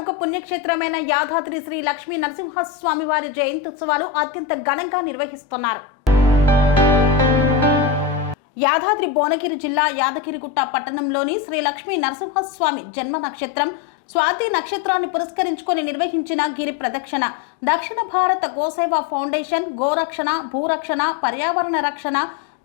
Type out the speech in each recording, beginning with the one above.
ప్రముఖ పుణ్యక్షేత్రమైన యాదాద్రి శ్రీ లక్ష్మీ నరసింహస్వామి వారి జయంతి ఉత్సవాలు అత్యంత ఘనంగా నిర్వహిస్తున్నారు. యాదాద్రి భువనగిరి జిల్లా యాదగిరిగుట్ట పట్టణంలోని శ్రీ లక్ష్మీ నరసింహస్వామి జన్మ నక్షత్రం స్వాతి నక్షత్రాన్ని పురస్కరించుకొని నిర్వహించిన గిరి ప్రదక్షిణ దక్షిణ భారత గోసేవ ఫౌండేషన్ గోరక్షణ భూరక్షణ పర్యావరణ రక్షణ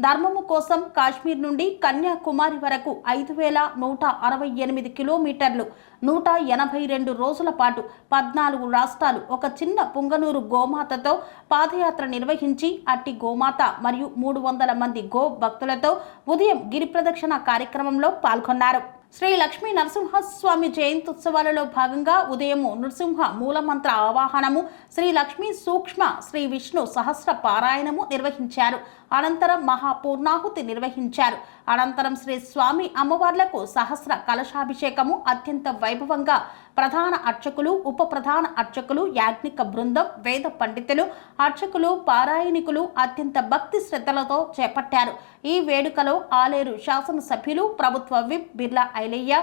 ధర్మము కోసం కాశ్మీర్ నుండి కన్యాకుమారి వరకు 5168 కిలోమీటర్లు 182 రోజుల పాటు 14 రాష్ట్రాలు ఒక చిన్న పుంగనూరు గోమాతతో పాదయాత్ర నిర్వహించి అట్టి గోమాత మరియు 300 మంది గో భక్తులతో ఉదయం గిరి ప్రదక్షిణ కార్యక్రమంలో పాల్గొన్నారు. శ్రీ లక్ష్మీ నరసింహస్వామి జయంతి ఉత్సవాలలో భాగంగా ఉదయం నృసింహ మూలమంత్ర ఆవాహనము, శ్రీ లక్ష్మీ సూక్ష్మ శ్రీ విష్ణు సహస్ర పారాయణము నిర్వహించారు. అనంతరం మహాపూర్ణాహుతి నిర్వహించారు. అనంతరం శ్రీ స్వామి అమ్మవార్లకు సహస్ర కలశాభిషేకము అత్యంత వైభవంగా ప్రధాన అర్చకులు, ఉప ప్రధాన అర్చకులు, యాజ్ఞిక బృందం, వేద పండితులు, అర్చకులు, పారాయణికులు అత్యంత భక్తి శ్రద్ధలతో చేపట్టారు. ఈ వేడుకలో ఆలేరు శాసనసభ్యులు, ప్రభుత్వ విప్ బిర్లా ఐలయ్య,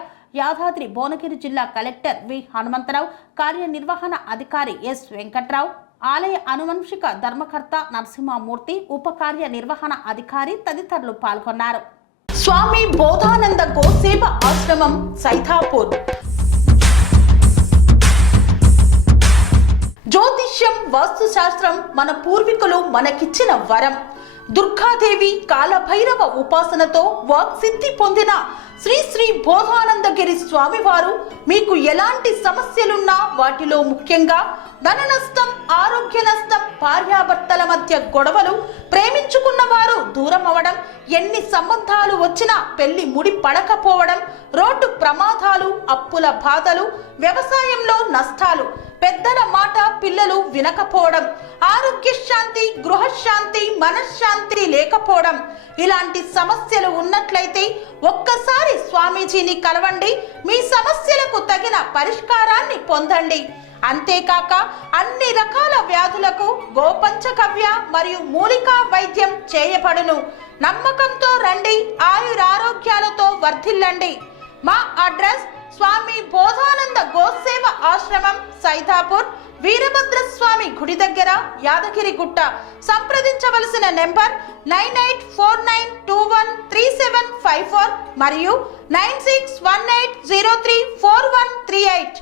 యాదాద్రి భువనగిరి జిల్లా కలెక్టర్ వి హనుమంతరావు, కార్యనిర్వహణ అధికారి ఎస్ వెంకట్రావు, ఆలయ అనువంశిక ధర్మకర్త నరసింహమూర్తి, ఉప కార్యనిర్వహణ అధికారి తదితరులు పాల్గొన్నారు. స్వామి బోధానంద గోసేవ ఆశ్రమం సైథాపూర్. జ్యోతిష్యం, వాస్తుశాస్త్రం మన పూర్వీకులు మనకిచ్చిన వరం. దుర్గాదేవి, కాలభైరవ ఉపాసనతో వాక్సిద్ధి పొందిన శ్రీ శ్రీ బోధానందగిరి స్వామివారు మీకు ఎలాంటి సమస్యలున్నా, వాటిలో ముఖ్యంగా ధన నష్టం, ఆరోగ్య నష్టం, భార్యాభర్తల మధ్య గొడవలు, ప్రేమించుకున్న వారు దూరం అవడం, ఎన్ని సంబంధాలు వచ్చినా పెళ్లి ముడి పడకపోవడం, రోడ్డు ప్రమాదాలు, అప్పుల బాధలు, వ్యవసాయంలో నష్టాలు, పెద్దల మాట పిల్లలు వినకపోవడం, ఆరోగ్య శాంతి, గృహశాంతి, మనశ్శాంతి లేకపోవడం, ఇలాంటి సమస్యలు ఉన్నట్లయితే ఒక్కసారి స్వామీజీని కలవండి. మీ సమస్యలకు తగిన పరిష్కారాన్ని పొందండి. అంతేకాక అన్ని రకాల వ్యాధులకు గోపంచకవ్య మరియు మూలికా వైద్యం చేయబడును. నమ్మకంతో రండి, ఆయురారోగ్యాలతో వర్ధిల్లండి. మా అడ్రస్ స్వామి బోధానంద గోసేవ ఆశ్రమం సైథాపూర్, వీరభద్రస్వామి గుడి దగ్గర, యాదగిరిగుట్ట. సంప్రదించవలసిన నెంబర్ 9849213754 మరియు 9618034138.